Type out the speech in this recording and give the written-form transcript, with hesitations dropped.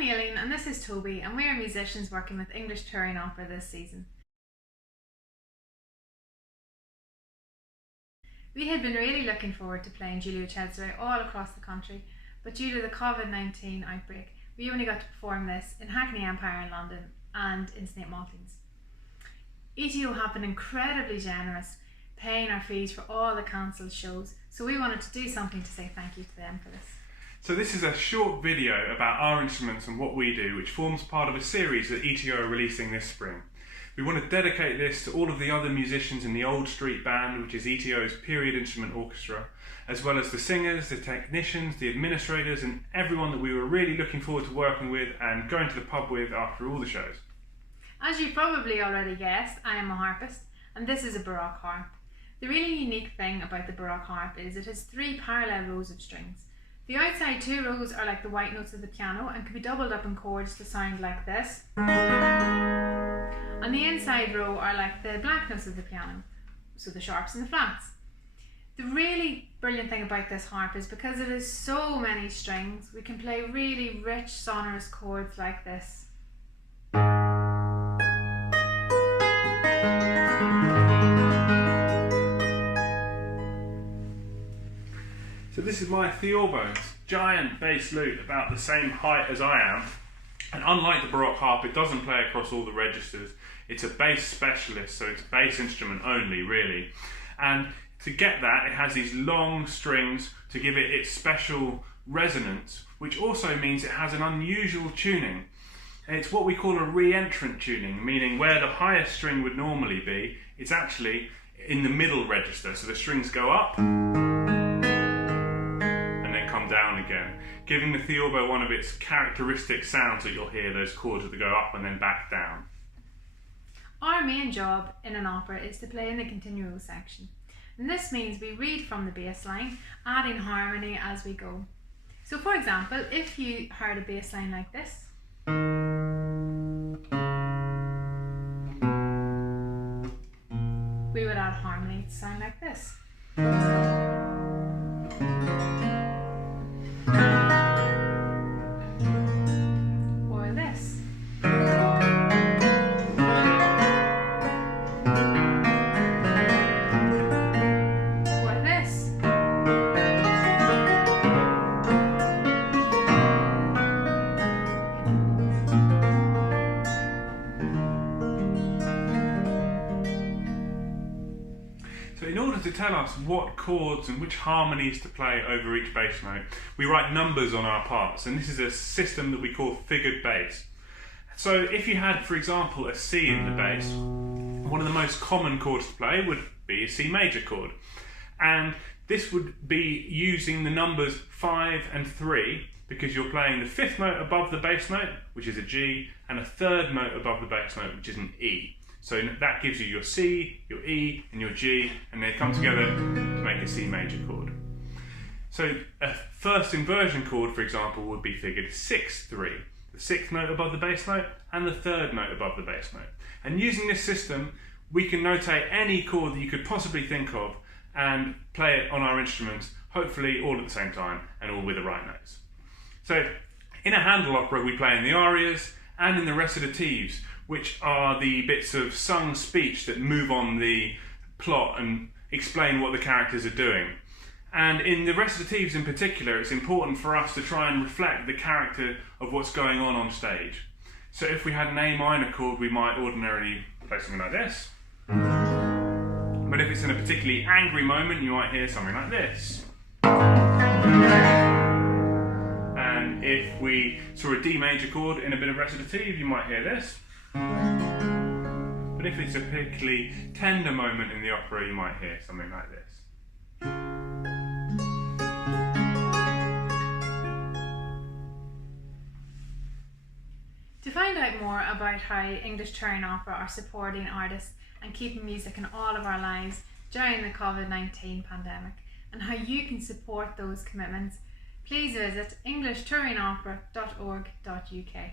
I'm Aileen and this is Toby, and we are musicians working with English touring opera this season. We had been really looking forward to playing Giulio Cesare all across the country, but due to the COVID-19 outbreak, we only got to perform this in Hackney Empire in London and in St Maltings. ETO have been incredibly generous, paying our fees for all the cancelled shows, so we wanted to do something to say thank you to them for this. So this is a short video about our instruments and what we do, which forms part of a series that ETO are releasing this spring. We want to dedicate this to all of the other musicians in the Old Street Band, which is ETO's period instrument orchestra, as well as the singers, the technicians, the administrators, and everyone that we were really looking forward to working with and going to the pub with after all the shows. As you probably already guessed, I am a harpist, and this is a Baroque harp. The really unique thing about the Baroque harp is it has 3 parallel rows of strings. The outside 2 rows are like the white notes of the piano and can be doubled up in chords to sound like this. And the inside row are like the black notes of the piano, so the sharps and the flats. The really brilliant thing about this harp is because it has so many strings, we can play really rich sonorous chords like this. So this is my Theorbo, giant bass lute about the same height as I am, and unlike the Baroque harp, it doesn't play across all the registers. It's a bass specialist, so it's a bass instrument only really, and to get that it has these long strings to give it its special resonance, which also means it has an unusual tuning. It's what we call a re-entrant tuning, meaning where the highest string would normally be, it's actually in the middle register, so the strings go up down again, giving the Theorbo one of its characteristic sounds that you'll hear, those chords that go up and then back down. Our main job in an opera is to play in the continuo section, and this means we read from the bass line, adding harmony as we go. So for example, if you heard a bass line like this, we would add harmony to sound like this. Or this. Or this. So in order to tell us what chords and which harmonies to play over each bass note, we write numbers on our parts, and this is a system that we call figured bass. So if you had, for example, a C in the bass, one of the most common chords to play would be a C major chord, and this would be using the numbers 5 and 3 because you're playing the 5th note above the bass note, which is a G, and a 3rd note above the bass note, which is an E. So that gives you your C, your E, and your G, and they come together to make a C major chord. So a first inversion chord, for example, would be figured 6-3, the 6th note above the bass note and the 3rd note above the bass note. And using this system, we can notate any chord that you could possibly think of and play it on our instruments, hopefully all at the same time and all with the right notes. So in a Handel opera, we play in the arias and in the recitatives, which are the bits of sung speech that move on the plot and explain what the characters are doing. And in the recitatives in particular, it's important for us to try and reflect the character of what's going on stage. So if we had an A minor chord, we might ordinarily play something like this. But if it's in a particularly angry moment, you might hear something like this. And if we saw a D major chord in a bit of recitative, you might hear this. But if it's a particularly tender moment in the opera, you might hear something like this. To find out more about how English touring opera are supporting artists and keeping music in all of our lives during the COVID-19 pandemic, and how you can support those commitments, please visit englishtouringopera.org.uk.